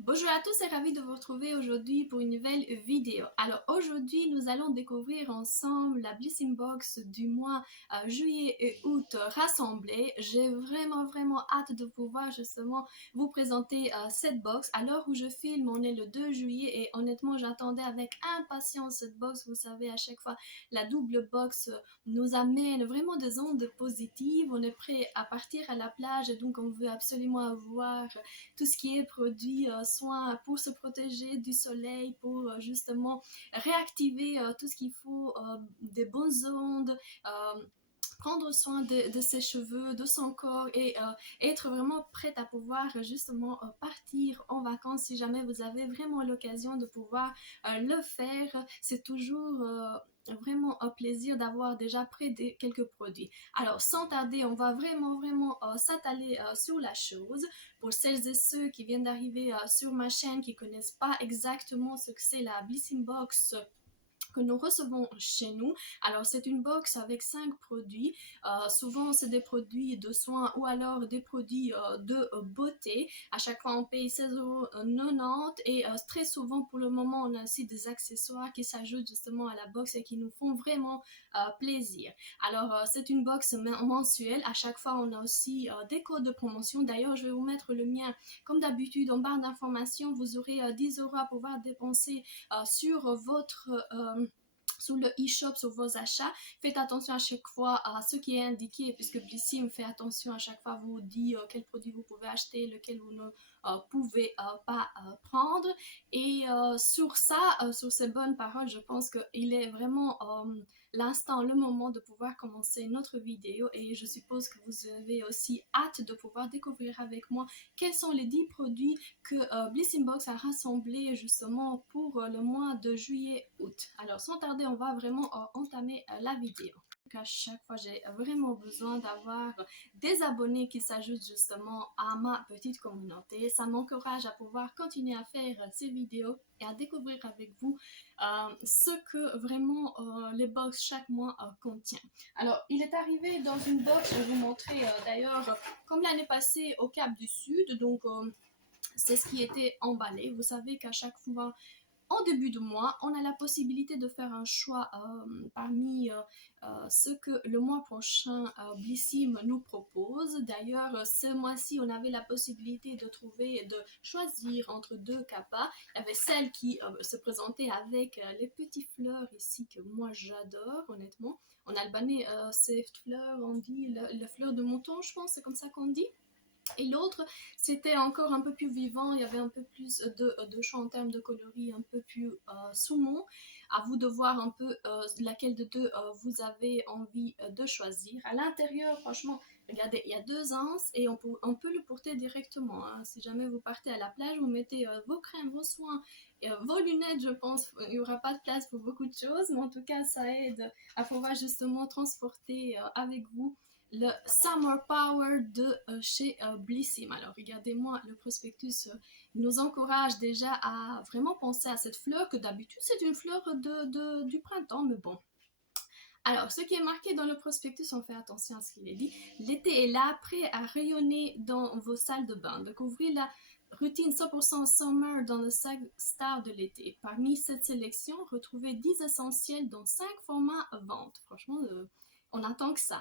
Bonjour à tous et ravi de vous retrouver aujourd'hui pour une nouvelle vidéo. Alors aujourd'hui nous allons découvrir ensemble la Blissing Box du mois juillet et août rassemblée. J'ai vraiment hâte de pouvoir justement vous présenter cette box. À l'heure où je filme, on est le 2 juillet et honnêtement j'attendais avec impatience cette box. Vous savez, à chaque fois la double box nous amène vraiment des ondes positives. On est prêt à partir à la plage et donc on veut absolument avoir tout ce qui est produit soin pour se protéger du soleil, pour justement réactiver tout ce qu'il faut, des bonnes ondes, prendre soin de ses cheveux, de son corps et être vraiment prête à pouvoir justement partir en vacances si jamais vous avez vraiment l'occasion de pouvoir le faire. C'est toujours vraiment un plaisir d'avoir déjà près de quelques produits. Alors sans tarder, on va vraiment s'atteler sur la chose. Pour celles et ceux qui viennent d'arriver sur ma chaîne, qui connaissent pas exactement ce que c'est la Blissing Box que nous recevons chez nous. Alors c'est une box avec 5 produits. Souvent c'est des produits de soins ou alors des produits de beauté. À chaque fois on paye 16,90 € et très souvent pour le moment on a aussi des accessoires qui s'ajoutent justement à la box et qui nous font vraiment plaisir. Alors c'est une box mensuelle. À chaque fois on a aussi des codes de promotion. D'ailleurs je vais vous mettre le mien comme d'habitude en barre d'informations. Vous aurez 10 € à pouvoir dépenser sur votre sur le e-shop, sur vos achats. Faites attention à chaque fois à ce qui est indiqué, puisque Blissim fait attention à chaque fois, vous dit quel produit vous pouvez acheter, lequel vous ne pouvez pas prendre. Et sur ça, sur ces bonnes paroles, je pense qu'il est vraiment l'instant, le moment de pouvoir commencer notre vidéo. Et je suppose que vous avez aussi hâte de pouvoir découvrir avec moi quels sont les 10 produits que Blissing Box a rassemblés justement pour le mois de juillet-août. Alors sans tarder, on va vraiment entamer la vidéo. À chaque fois, j'ai vraiment besoin d'avoir des abonnés qui s'ajoutent justement à ma petite communauté. Ça m'encourage à pouvoir continuer à faire ces vidéos et à découvrir avec vous ce que vraiment les box chaque mois contient. Alors, il est arrivé dans une box, je vais vous montrer d'ailleurs, comme l'année passée au Cap du Sud, donc c'est ce qui était emballé. Vous savez qu'à chaque fois, en début de mois, on a la possibilité de faire un choix parmi ce que le mois prochain Blissim nous propose. D'ailleurs, ce mois-ci, on avait la possibilité de trouver, de choisir entre deux capas. Il y avait celle qui se présentait avec les petites fleurs ici que moi j'adore, honnêtement. En albanais, ces fleurs, on dit la fleur de mouton, je pense, c'est comme ça qu'on dit. Et l'autre, c'était encore un peu plus vivant, il y avait un peu plus de choix en termes de coloris, un peu plus saumon. À vous de voir un peu laquelle de deux vous avez envie de choisir. À l'intérieur, franchement, regardez, il y a deux anses et on peut le porter directement. Hein. Si jamais vous partez à la plage, vous mettez vos crèmes, vos soins, vos lunettes, je pense, il n'y aura pas de place pour beaucoup de choses, mais en tout cas, ça aide à pouvoir justement transporter avec vous le Summer Power de chez Blissim. Alors regardez-moi, le prospectus nous encourage déjà à vraiment penser à cette fleur que d'habitude c'est une fleur du printemps, mais bon. Alors, ce qui est marqué dans le prospectus, on fait attention à ce qu'il est dit. L'été est là, prêt à rayonner dans vos salles de bain. Découvrez la routine 100% summer dans le sac star de l'été. Parmi cette sélection, retrouvez 10 essentiels dans 5 formats vente. Franchement, on attend que ça.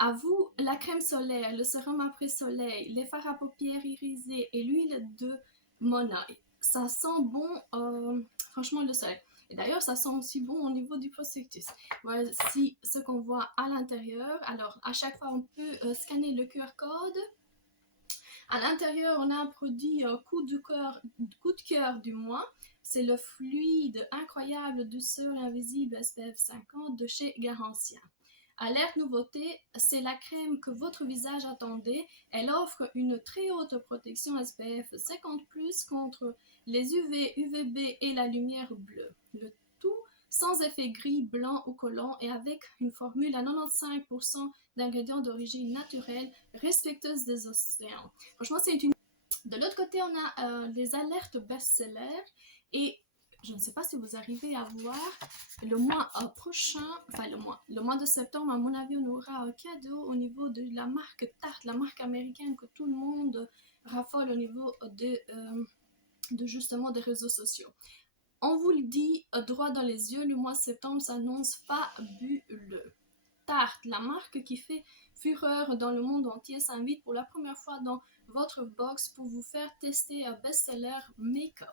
À vous, la crème solaire, le sérum après soleil, les fards à paupières irisés et l'huile de Mona. Ça sent bon, franchement, le soleil. Et d'ailleurs, ça sent aussi bon au niveau du prospectus. Voici ce qu'on voit à l'intérieur. Alors, à chaque fois, on peut scanner le QR code. À l'intérieur, on a un produit coup de cœur du mois. C'est le fluide incroyable douceur invisible SPF 50 de chez Garantia. Alerte nouveauté, c'est la crème que votre visage attendait. Elle offre une très haute protection SPF 50+, contre les UV, UVB et la lumière bleue. Le tout sans effet gris, blanc ou collant et avec une formule à 95% d'ingrédients d'origine naturelle, respectueuse des océans. Franchement, c'est une... De l'autre côté, on a les alertes best-sellers et je ne sais pas si vous arrivez à voir le mois prochain, enfin le mois de septembre, à mon avis, on aura un cadeau au niveau de la marque Tarte, la marque américaine que tout le monde raffole au niveau justement des réseaux sociaux. On vous le dit droit dans les yeux, le mois de septembre s'annonce fabuleux. Tarte, la marque qui fait fureur dans le monde entier, s'invite pour la première fois dans votre box pour vous faire tester un best-seller make-up.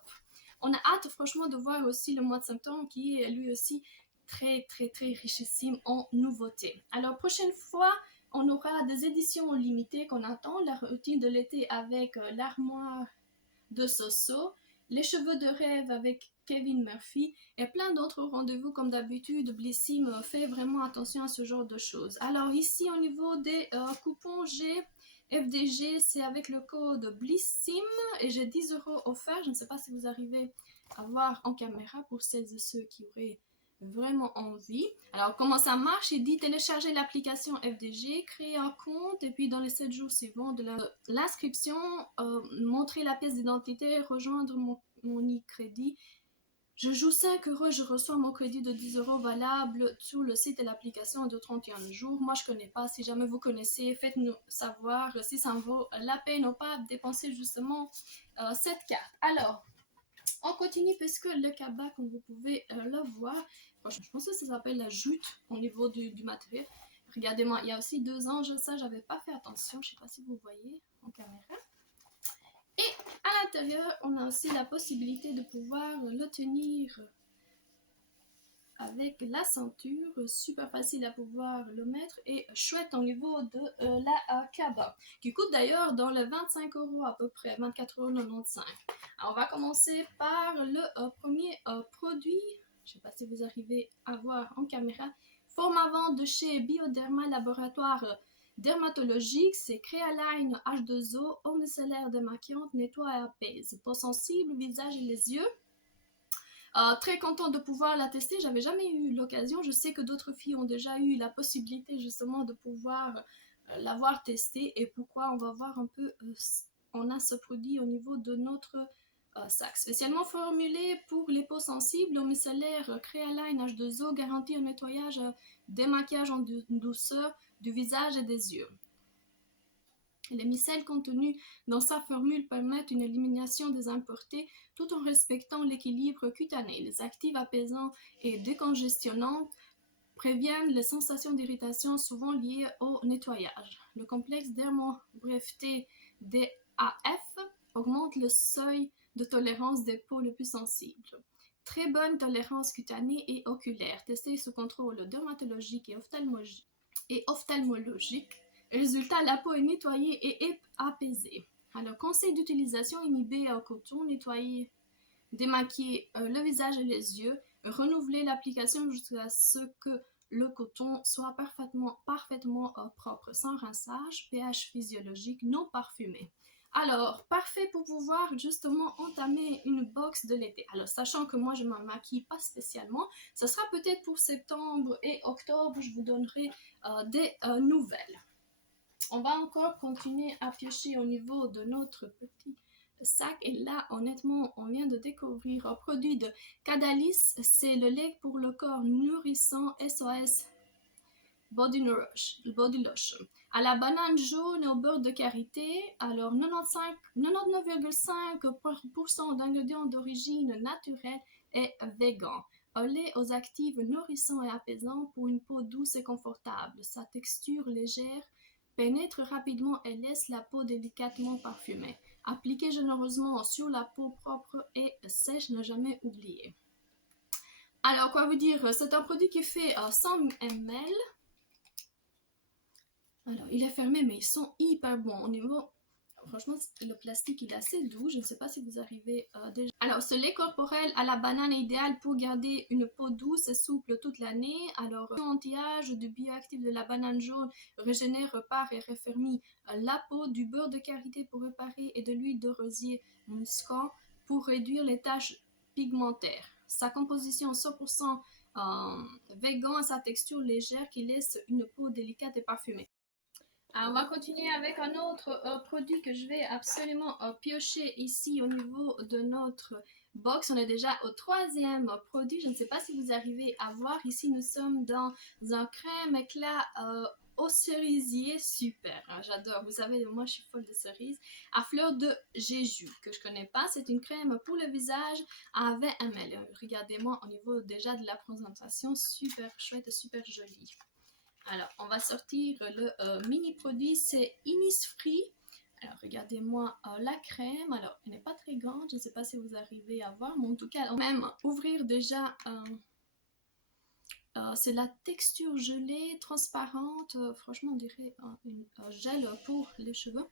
On a hâte franchement de voir aussi le mois de septembre qui est lui aussi très richissime en nouveautés. Alors prochaine fois, on aura des éditions limitées qu'on attend, la routine de l'été avec l'armoire de Soso, les cheveux de rêve avec Kevin Murphy et plein d'autres rendez-vous comme d'habitude. Blissim fait vraiment attention à ce genre de choses. Alors ici au niveau des coupons FDG, c'est avec le code Blissim et j'ai 10 € offerts. Je ne sais pas si vous arrivez à voir en caméra pour celles et ceux qui auraient vraiment envie. Alors comment ça marche? Il dit télécharger l'application FDG, créer un compte et puis dans les 7 jours suivants de l'inscription, montrer la pièce d'identité, rejoindre mon e-crédit. Je joue 5 €, je reçois mon crédit de 10 € valable sur le site et l'application de 31 jours. Moi, je ne connais pas. Si jamais vous connaissez, faites-nous savoir si ça en vaut la peine ou pas de dépenser justement cette carte. Alors, on continue puisque le cabas, comme vous pouvez le voir, je pense que ça s'appelle la jute au niveau du matériel. Regardez-moi, il y a aussi 2 ans, ça, j'avais pas fait attention. Je ne sais pas si vous voyez en caméra. Et à l'intérieur, on a aussi la possibilité de pouvoir le tenir avec la ceinture, super facile à pouvoir le mettre et chouette au niveau de la cabas, qui coûte d'ailleurs dans les 25 € à peu près, 24,95 €. Alors on va commencer par le premier produit, je ne sais pas si vous arrivez à voir en caméra, forme à vente de chez Bioderma Laboratoire Dermatologique, c'est Créaline H2O, eau micellaire démaquillante, nettoie et apaise, peau sensible, visage et les yeux. Très contente de pouvoir la tester, j'avais jamais eu l'occasion, je sais que d'autres filles ont déjà eu la possibilité justement de pouvoir l'avoir testée et pourquoi on va voir un peu, on a ce produit au niveau de notre sac. Spécialement formulé pour les peaux sensibles, eau micellaire Créaline H2O garantit un nettoyage, démaquillage en douceur du visage et des yeux. Les micelles contenues dans sa formule permettent une élimination des impuretés tout en respectant l'équilibre cutané. Les actifs apaisants et décongestionnants préviennent les sensations d'irritation souvent liées au nettoyage. Le complexe dermobreveté DAF augmente le seuil de tolérance des peaux les plus sensibles. Très bonne tolérance cutanée et oculaire, testée sous contrôle dermatologique et ophtalmologique. Résultat, la peau est nettoyée et apaisée. Alors, conseil d'utilisation, inhiber au coton, nettoyer, démaquiller le visage et les yeux, renouveler l'application jusqu'à ce que le coton soit parfaitement propre, sans rinçage, pH physiologique, non parfumé. Alors, parfait pour pouvoir justement entamer une box de l'été. Alors, sachant que moi, je ne me maquille pas spécialement, ça sera peut-être pour septembre et octobre, je vous donnerai des nouvelles. On va encore continuer à piocher au niveau de notre petit sac et là honnêtement on vient de découvrir un produit de Cadalis, c'est le lait pour le corps nourrissant SOS Body Lotion à la banane jaune et au beurre de karité. Alors 99,5% d'ingrédients d'origine naturelle et vegan. Un lait aux actifs nourrissants et apaisants pour une peau douce et confortable. Sa texture légère pénètre rapidement et laisse la peau délicatement parfumée. Appliquez généreusement sur la peau propre et sèche, ne jamais oublier. Alors, quoi vous dire, c'est un produit qui fait 100 ml. Alors, il est fermé, mais ils sont hyper bons. Au niveau, franchement, le plastique, il est assez doux. Je ne sais pas si vous arrivez déjà. Alors, ce lait corporel à la banane est idéal pour garder une peau douce et souple toute l'année. Alors, l'anti-âge du bioactif de la banane jaune régénère, repart et raffermit la peau, du beurre de karité pour réparer et de l'huile de rosier muscant pour réduire les taches pigmentaires. Sa composition 100% vegan et sa texture légère qui laisse une peau délicate et parfumée. Alors, on va continuer avec un autre produit que je vais absolument piocher ici au niveau de notre box. On est déjà au 3e produit. Je ne sais pas si vous arrivez à voir. Ici, nous sommes dans un crème éclat au cerisier, super, hein, j'adore. Vous savez, moi je suis folle de cerises. À fleur de Jeju, que je connais pas, c'est une crème pour le visage à 20 ml. Regardez-moi au niveau déjà de la présentation, super chouette, super jolie. Alors, on va sortir le mini produit, c'est Innisfree. Alors, regardez-moi la crème. Alors, elle n'est pas très grande, je ne sais pas si vous arrivez à voir, mais en tout cas, même ouvrir déjà, c'est la texture gelée, transparente. Franchement, on dirait un gel pour les cheveux.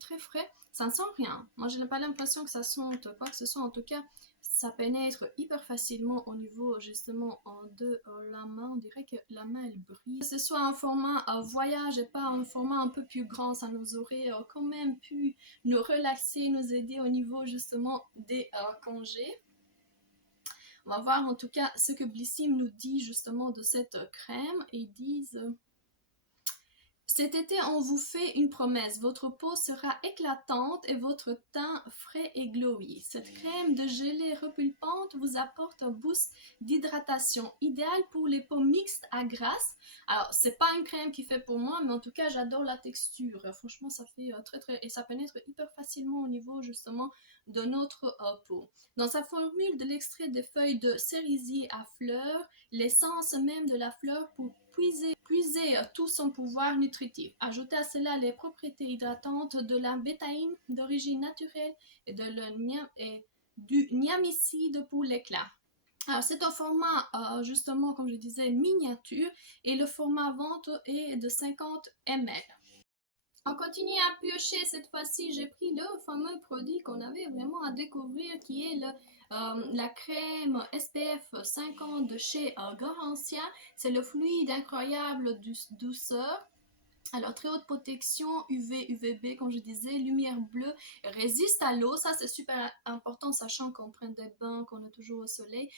Très frais, ça ne sent rien. Moi, je n'ai pas l'impression que ça sente quoi que ce soit. En tout cas, ça pénètre hyper facilement au niveau justement de la main. On dirait que la main elle brille. Que ce soit un format voyage et pas un format un peu plus grand, ça nous aurait quand même pu nous relaxer, nous aider au niveau justement des congés. On va voir en tout cas ce que Blissim nous dit justement de cette crème. Ils disent cet été, on vous fait une promesse. Votre peau sera éclatante et votre teint frais et glowy. Cette crème de gelée repulpante vous apporte un boost d'hydratation idéal pour les peaux mixtes à grasse. Alors, c'est pas une crème qui fait pour moi, mais en tout cas, j'adore la texture. Franchement, ça fait très et ça pénètre hyper facilement au niveau justement de notre peau. Dans sa formule de l'extrait des feuilles de cerisier à fleurs, l'essence même de la fleur pour puiser tout son pouvoir nutritif. Ajoutez à cela les propriétés hydratantes de la bétaïne d'origine naturelle et du niamicide pour l'éclat. Alors, c'est un format, justement, comme je disais, miniature et le format vente est de 50 ml. On continue à piocher. Cette fois-ci, j'ai pris le fameux produit qu'on avait vraiment à découvrir qui est la crème SPF 50 de chez Garancia. C'est le fluide incroyable douceur. Alors, très haute protection, UV, UVB, comme je disais, lumière bleue, résiste à l'eau. Ça, c'est super important, sachant qu'on prend des bains, qu'on est toujours au soleil.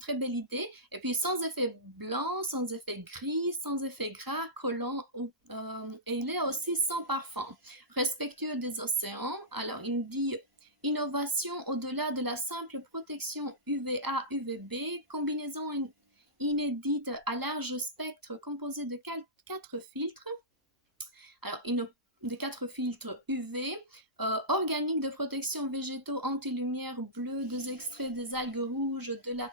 Très belle idée. Et puis, sans effet blanc, sans effet gris, sans effet gras, collant. Et il est aussi sans parfum. Respectueux des océans. Alors, il dit innovation au-delà de la simple protection UVA, UVB, combinaison inédite à large spectre composée de 4 filtres. Alors, des 4 filtres UV, organiques de protection végétaux anti-lumière bleue, 2 extraits des algues rouges, de la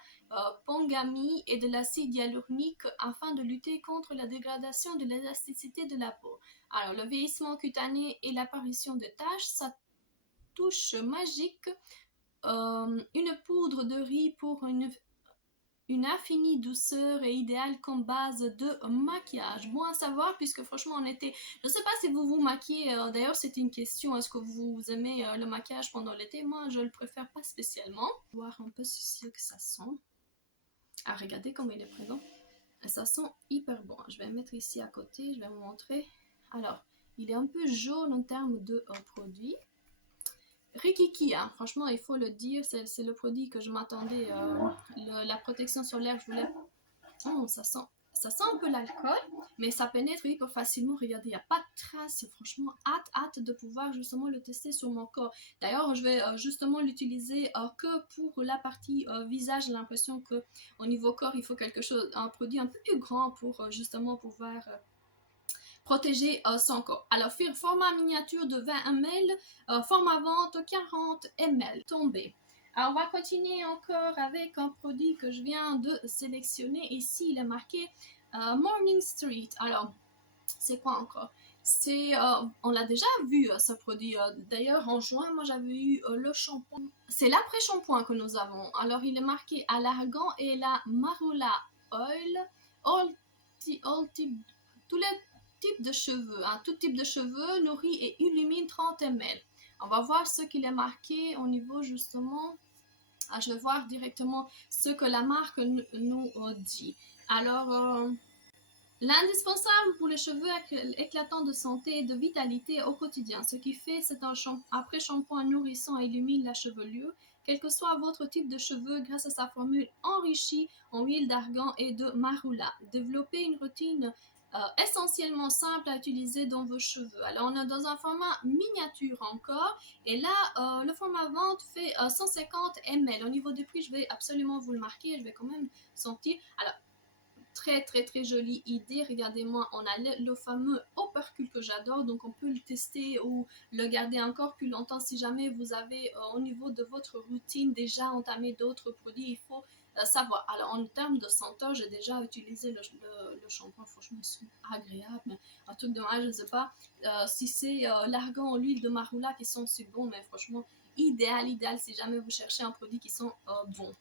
pangamie et de l'acide hyaluronique afin de lutter contre la dégradation de l'élasticité de la peau. Alors, le vieillissement cutané et l'apparition de taches, sa touche magique, une poudre de riz pour une infinie douceur est idéale comme base de maquillage. Bon à savoir, puisque franchement en été, je ne sais pas si vous vous maquillez, d'ailleurs c'est une question, est-ce que vous aimez le maquillage pendant l'été? Moi je le préfère pas spécialement. Voir un peu ce que ça sent. Ah, regardez comment il est présent. Et ça sent hyper bon. Je vais le mettre ici à côté, je vais vous montrer. Alors, il est un peu jaune en termes de produit. Rikiki, hein. Franchement, il faut le dire, c'est le produit que je m'attendais. La protection solaire, je voulais. Oh, ça sent un peu l'alcool, mais ça pénètre hyper facilement. Regardez, il n'y a pas de traces. Franchement, hâte de pouvoir justement le tester sur mon corps. D'ailleurs, je vais justement l'utiliser que pour la partie visage. J'ai l'impression qu'au niveau corps, il faut un produit un peu plus grand pour justement pouvoir protéger son corps. Alors, format miniature de 20 ml, format vente 40 ml, tombé. Alors, on va continuer encore avec un produit que je viens de sélectionner. Ici, il est marqué Morning Street. Alors, c'est quoi encore? On l'a déjà vu ce produit. D'ailleurs, en juin, moi j'avais eu le shampoing. C'est l'après-shampoing que nous avons. Alors, il est marqué à l'argan et la marula oil, tous les types de cheveux, hein, tout type de cheveux, nourrit et illumine 30 ml. On va voir ce qu'il est marqué au niveau justement. Je vais voir directement ce que la marque nous dit. Alors, l'indispensable pour les cheveux éclatants de santé et de vitalité au quotidien. Ce qui fait, c'est un après-shampoing nourrissant et illumine la chevelure, quel que soit votre type de cheveux, grâce à sa formule enrichie en huile d'argan et de marula. Développez une routine essentiellement simple à utiliser dans vos cheveux. Alors, on est dans un format miniature encore, et là, le format vente fait 150 ml. Au niveau du prix, je vais absolument vous le marquer, je vais quand même sentir. Alors, très jolie idée. Regardez-moi, on a le fameux opercule que j'adore, donc on peut le tester ou le garder encore plus longtemps si jamais vous avez au niveau de votre routine déjà entamé d'autres produits. Il faut savoir. Alors en termes de senteur, j'ai déjà utilisé le shampoing, franchement c'est agréable, mais un truc de mal, je ne sais pas si c'est l'argan ou l'huile de marula qui sont si bons, mais franchement idéal si jamais vous cherchez un produit qui sont bons.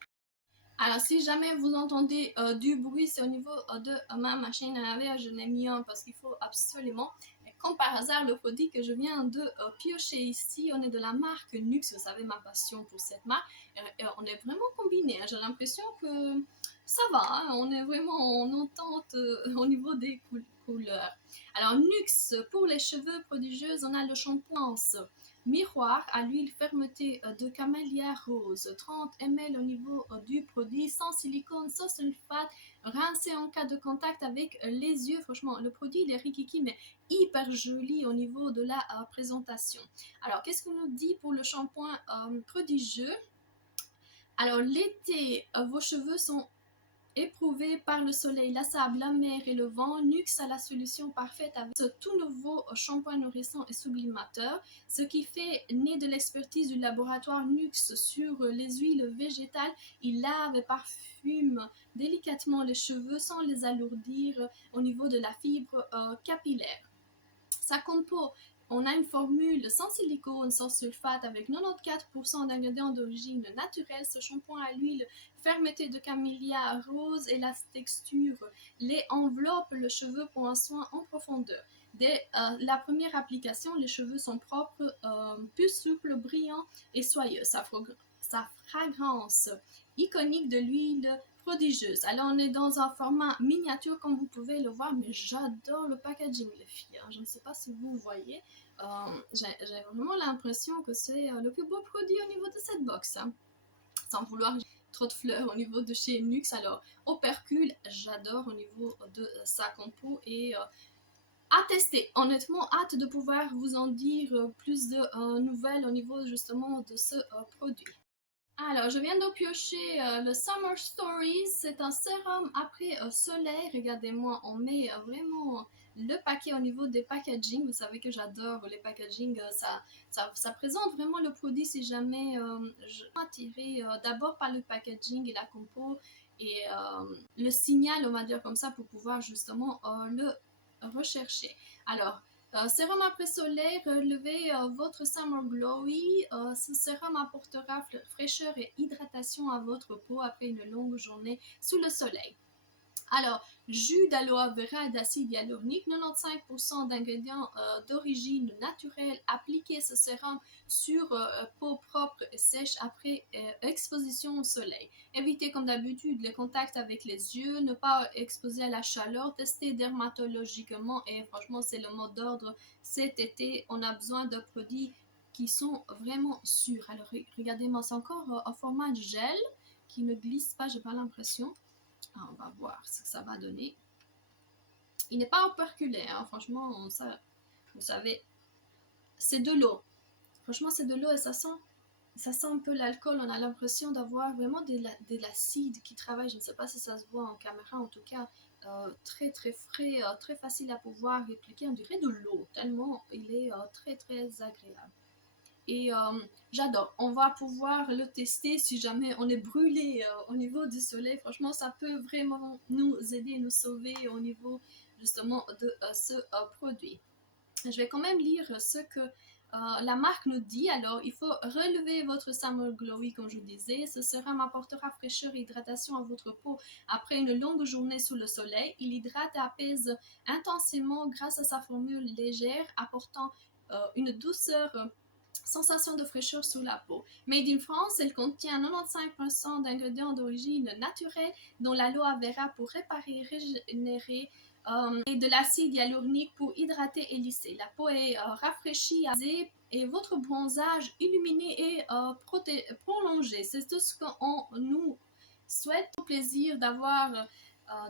Alors, si jamais vous entendez du bruit, c'est au niveau de ma machine à laver. Je n'ai mis un parce qu'il faut absolument. Et comme par hasard, le produit que je viens de piocher ici, on est de la marque Nux. Vous savez ma passion pour cette marque. On est vraiment combinés. J'ai l'impression que ça va. Hein, on est vraiment en entente au niveau des couleurs. Alors, Nux, pour les cheveux prodigieuses, on a le shampoing miroir à l'huile fermeté de camélia rose, 30 ml au niveau du produit, sans silicone, sans sulfate, rincé en cas de contact avec les yeux. Franchement, le produit il est rikiki mais hyper joli au niveau de la présentation. Alors, qu'est-ce qu'on nous dit pour le shampoing prodigieux? Alors, l'été, vos cheveux sont éprouvé par le soleil, la sable, la mer et le vent, Nux a la solution parfaite avec ce tout nouveau shampoing nourrissant et sublimateur, ce qui fait né de l'expertise du laboratoire Nux sur les huiles végétales. Il lave et parfume délicatement les cheveux sans les alourdir au niveau de la fibre capillaire. Sa compo, on a une formule sans silicone, sans sulfate, avec 94% d'ingrédients d'origine naturelle. Ce shampoing à l'huile fermeté de camélia rose et la texture les enveloppe le cheveu pour un soin en profondeur. Dès la première application, les cheveux sont propres, plus souples, brillants et soyeux. Sa fragrance iconique de l'huile prodigieuse. Alors on est dans un format miniature comme vous pouvez le voir, mais j'adore le packaging les filles. Je ne sais pas si vous voyez, j'ai vraiment l'impression que c'est le plus beau produit au niveau de cette box. Hein. Sans vouloir trop de fleurs au niveau de chez Nux. Alors opercule, j'adore au niveau de sa compo et à tester. Honnêtement, hâte de pouvoir vous en dire plus de nouvelles au niveau justement de ce produit. Alors, je viens de piocher le Summer Stories. C'est un sérum après soleil. Regardez-moi, on met vraiment le paquet au niveau des packaging. Vous savez que j'adore les packaging. Ça présente vraiment le produit si jamais je suis attirée d'abord par le packaging et la compo et le signal, on va dire comme ça, pour pouvoir justement le rechercher. Alors, sérum après soleil, relevez votre Summer Glowy. Ce sérum apportera fraîcheur et hydratation à votre peau après une longue journée sous le soleil. Alors, jus d'aloe vera et d'acide hyaluronique, 95% d'ingrédients d'origine naturelle. Appliquez ce sérum sur peau propre et sèche après exposition au soleil. Évitez comme d'habitude les contacts avec les yeux, ne pas exposer à la chaleur, tester dermatologiquement et franchement c'est le mot d'ordre cet été. On a besoin de produits qui sont vraiment sûrs. Alors regardez-moi, c'est encore un format de gel qui ne glisse pas, j'ai pas l'impression. On va voir ce que ça va donner. Il n'est pas operculé, hein. Franchement, ça, vous savez, c'est de l'eau. Franchement, c'est de l'eau et ça sent un peu l'alcool. On a l'impression d'avoir vraiment de l'acide qui travaille. Je ne sais pas si ça se voit en caméra, en tout cas, très frais, très facile à pouvoir répliquer. On dirait de l'eau, tellement il est très agréable. Et j'adore. On va pouvoir le tester si jamais on est brûlé au niveau du soleil. Franchement, ça peut vraiment nous aider, nous sauver au niveau justement de ce produit. Je vais quand même lire ce que la marque nous dit. Alors, il faut relever votre Summer Glowy, comme je vous disais. Ce sérum apportera fraîcheur et hydratation à votre peau après une longue journée sous le soleil. Il hydrate et apaise intensément grâce à sa formule légère, apportant une douceur sensation de fraîcheur sur la peau. Made in France, elle contient 95% d'ingrédients d'origine naturelle, dont l'aloe vera pour réparer, régénérer, et de l'acide hyaluronique pour hydrater et lisser. La peau est rafraîchie, et votre bronzage illuminé et prolongé. C'est tout ce qu'on nous souhaite. Au plaisir d'avoir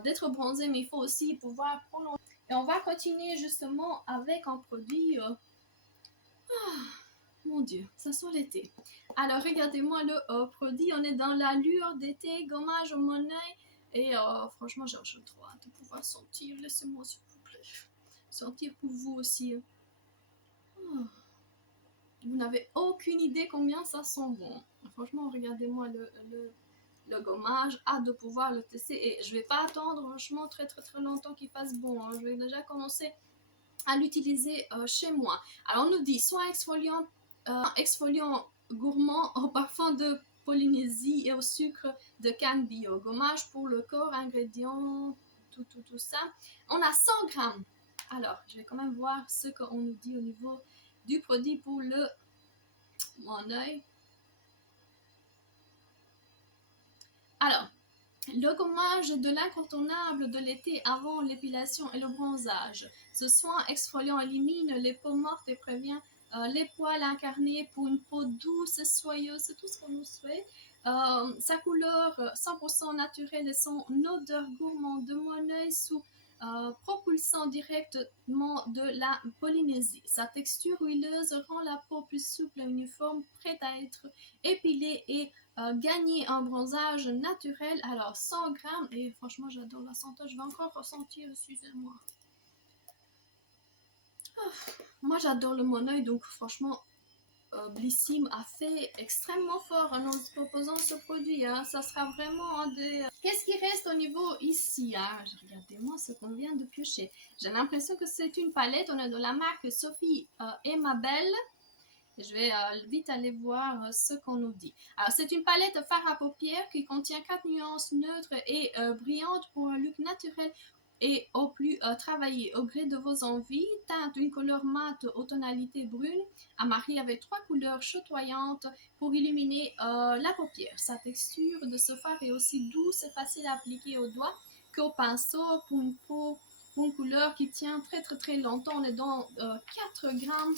d'être bronzé, mais il faut aussi pouvoir prolonger. Et on va continuer justement avec un produit. Mon Dieu, ça sent l'été. Alors, regardez-moi le produit. On est dans la lueur d'été, gommage au monnaie, Et franchement, j'ai trop hâte de pouvoir sentir. Laissez-moi, s'il vous plaît. Sentir pour vous aussi. Oh. Vous n'avez aucune idée combien ça sent bon. Franchement, regardez-moi le gommage. Hâte de pouvoir le tester. Et je vais pas attendre franchement très longtemps qu'il fasse bon. Hein. Je vais déjà commencer à l'utiliser chez moi. Alors, on nous dit soin exfoliant gourmand au parfum de Polynésie et au sucre de canne bio. Gommage pour le corps, ingrédients, tout ça. On a 100 grammes. Alors, je vais quand même voir ce qu'on nous dit au niveau du produit pour mon œil. Alors, le gommage de l'incontournable de l'été avant l'épilation et le bronzage. Ce soin exfoliant élimine les peaux mortes et prévient les poils incarnés pour une peau douce et soyeuse. C'est tout ce qu'on nous souhaite. Sa couleur 100% naturelle et son odeur gourmande de mon œil sous propulsant directement de la Polynésie. Sa texture huileuse rend la peau plus souple et uniforme, prête à être épilée et gagner un bronzage naturel. Alors 100 grammes, et franchement j'adore la senteur, je vais encore ressentir, excusez-moi. Moi j'adore le mon œil, donc franchement Blissim a fait extrêmement fort en nous proposant ce produit. Hein. Ça sera vraiment un des... Qu'est-ce qui reste au niveau ici hein? Regardez-moi ce qu'on vient de piocher. J'ai l'impression que c'est une palette. On est de la marque Sophie et Mabel. Je vais vite aller voir ce qu'on nous dit. Alors, c'est une palette fard à paupières qui contient 4 nuances neutres et brillantes pour un look naturel et au plus travaillé au gré de vos envies. Teinte d'une couleur mate aux tonalités brunes à marier avec 3 couleurs chatoyantes pour illuminer la paupière. Sa texture de ce fard est aussi douce et facile à appliquer au doigt qu'au pinceau pour une peau, pour une couleur qui tient très longtemps. On est dans 4 grammes.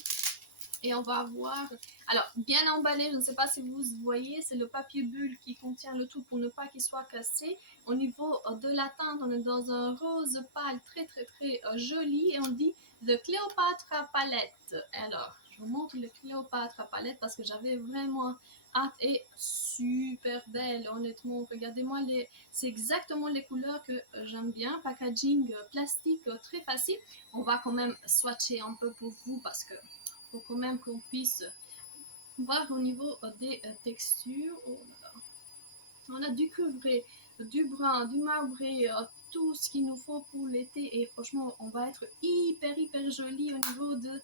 Et on va avoir, alors bien emballé, je ne sais pas si vous voyez, c'est le papier bulle qui contient le tout pour ne pas qu'il soit cassé. Au niveau de la teinte, on est dans un rose pâle très joli et on dit de Cléopâtre palette. Alors, je vous montre le Cléopâtre palette parce que j'avais vraiment hâte et super belle, honnêtement. Regardez-moi, c'est exactement les couleurs que j'aime bien. Packaging plastique très facile. On va quand même swatcher un peu pour vous parce que faut quand même qu'on puisse voir au niveau des textures. Oh là là. On a du cuivré, du brun, du marbré, tout ce qu'il nous faut pour l'été et franchement on va être hyper joli au niveau de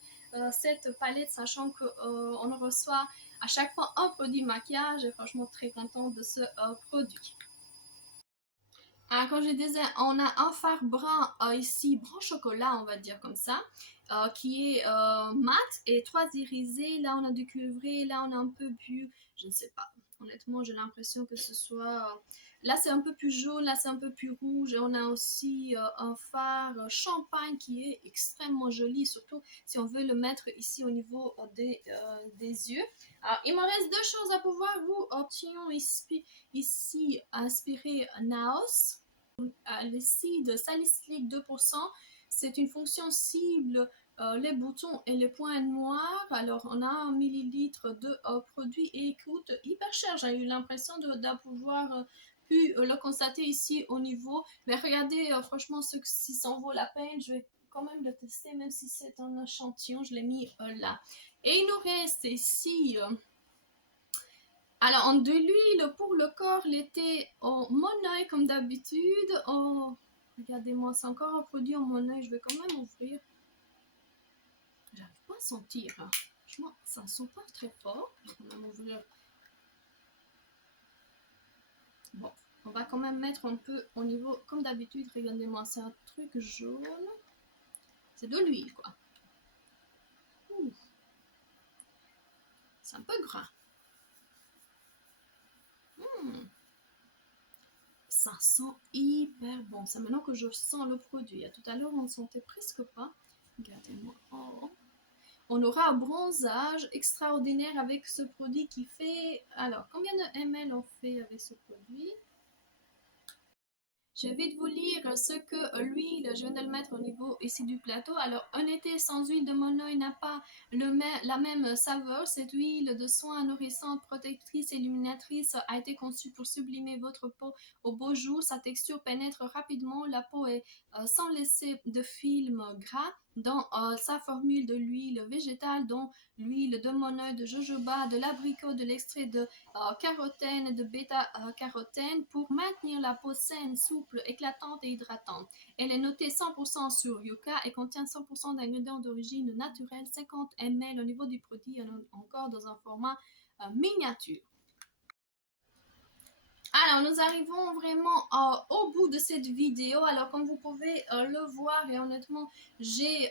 cette palette, sachant qu'on reçoit à chaque fois un produit maquillage et franchement très contente de ce produit. Alors, comme je disais, on a un fard brun ici, brun chocolat, on va dire comme ça, qui est mat et 3 irisés. Là, on a du cuivré, là, on a un peu plus, je ne sais pas. Honnêtement, j'ai l'impression que ce soit... Là, c'est un peu plus jaune, là, c'est un peu plus rouge. Et on a aussi un fard champagne qui est extrêmement joli, surtout si on veut le mettre ici au niveau des yeux. Alors, il me reste 2 choses à pouvoir vous obtenir ici inspiré Naos. L'acide salicylique 2%, c'est une fonction cible les boutons et les points noirs. Alors, on a 1 millilitre de produit et il coûte hyper cher. J'ai eu l'impression de pouvoir pu le constater ici au niveau. Mais regardez, franchement, si ça en vaut la peine, je vais quand même le tester, même si c'est un échantillon. Je l'ai mis là. Et il nous reste ici... alors, de l'huile pour le corps l'été au mon œil comme d'habitude. Oh, regardez-moi, c'est encore un produit en mon œil. Je vais quand même ouvrir. J'arrive pas à sentir. Hein. Franchement, ça ne sent pas très fort. Je vais quand même ouvrir. Bon, on va quand même mettre un peu au niveau, comme d'habitude. Regardez-moi, c'est un truc jaune. C'est de l'huile, quoi. C'est un peu gras. Ça sent hyper bon. C'est maintenant que je sens le produit. Tout à l'heure, on ne sentait presque pas. Regardez-moi. Oh. On aura un bronzage extraordinaire avec ce produit qui fait... Alors, combien de ml on fait avec ce produit? Je vais vite vous lire ce que l'huile, je viens de le mettre au niveau ici du plateau. Alors, un été sans huile de monoï n'a pas la même saveur. Cette huile de soin nourrissante, protectrice et illuminatrice a été conçue pour sublimer votre peau au beau jour. Sa texture pénètre rapidement la peau et sans laisser de film gras. Dans sa formule de l'huile végétale, dont l'huile de monoï, de jojoba, de l'abricot, de l'extrait de carotène et de bêta-carotène pour maintenir la peau saine, souple, éclatante et hydratante. Elle est notée 100% sur Yuka et contient 100% d'ingrédients d'origine naturelle, 50 ml au niveau du produit, encore dans un format miniature. Alors, nous arrivons vraiment au bout de cette vidéo. Alors, comme vous pouvez le voir, et honnêtement, j'étais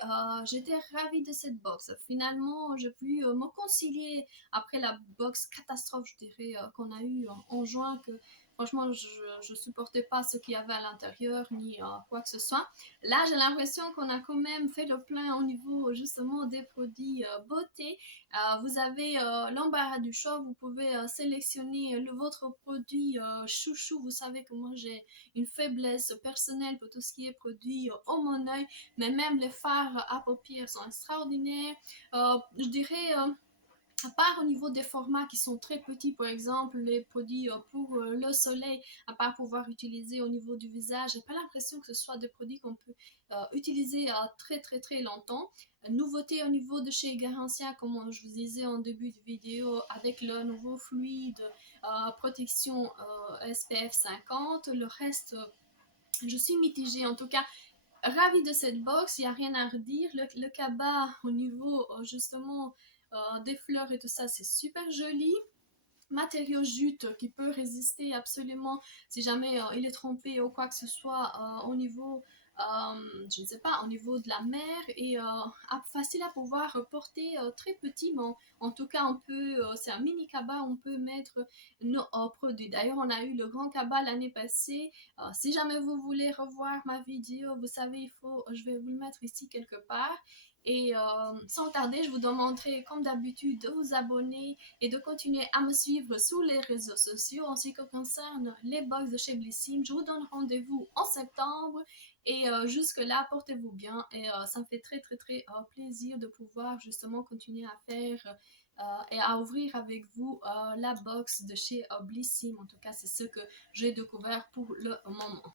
ravie de cette box. Finalement, j'ai pu me concilier après la box catastrophe, je dirais, qu'on a eu en juin, que franchement, je ne supportais pas ce qu'il y avait à l'intérieur, ni quoi que ce soit. Là, j'ai l'impression qu'on a quand même fait le plein au niveau justement des produits beauté. Vous avez l'embarras du choix, vous pouvez sélectionner votre produit chouchou. Vous savez que moi j'ai une faiblesse personnelle pour tout ce qui est produit au mon oeil, mais même les fards à paupières sont extraordinaires. Je dirais à part au niveau des formats qui sont très petits, par exemple les produits pour le soleil, à part pouvoir utiliser au niveau du visage, j'ai pas l'impression que ce soit des produits qu'on peut utiliser très très très longtemps. Nouveauté au niveau de chez Garantia, comme je vous disais en début de vidéo, avec le nouveau fluide protection SPF 50. Le reste, je suis mitigée. En tout cas, ravie de cette box, il n'y a rien à redire. Le cabas au niveau justement des fleurs et tout ça, c'est super joli. Matériau jute qui peut résister absolument si jamais il est trompé ou quoi que ce soit au niveau, je ne sais pas, au niveau de la mer, et facile à pouvoir porter, très petit, mais en tout cas on peut, c'est un mini cabas, on peut mettre nos produits. D'ailleurs, on a eu le grand cabas l'année passée. Si jamais vous voulez revoir ma vidéo, vous savez, je vais vous le mettre ici quelque part. Et sans tarder, je vous demanderai, comme d'habitude, de vous abonner et de continuer à me suivre sur les réseaux sociaux en ce qui concerne les box de chez Blissim. Je vous donne rendez-vous en septembre, et jusque-là, portez-vous bien, et ça me fait très très très plaisir de pouvoir justement continuer à faire et à ouvrir avec vous la box de chez Blissim. En tout cas, c'est ce que j'ai découvert pour le moment.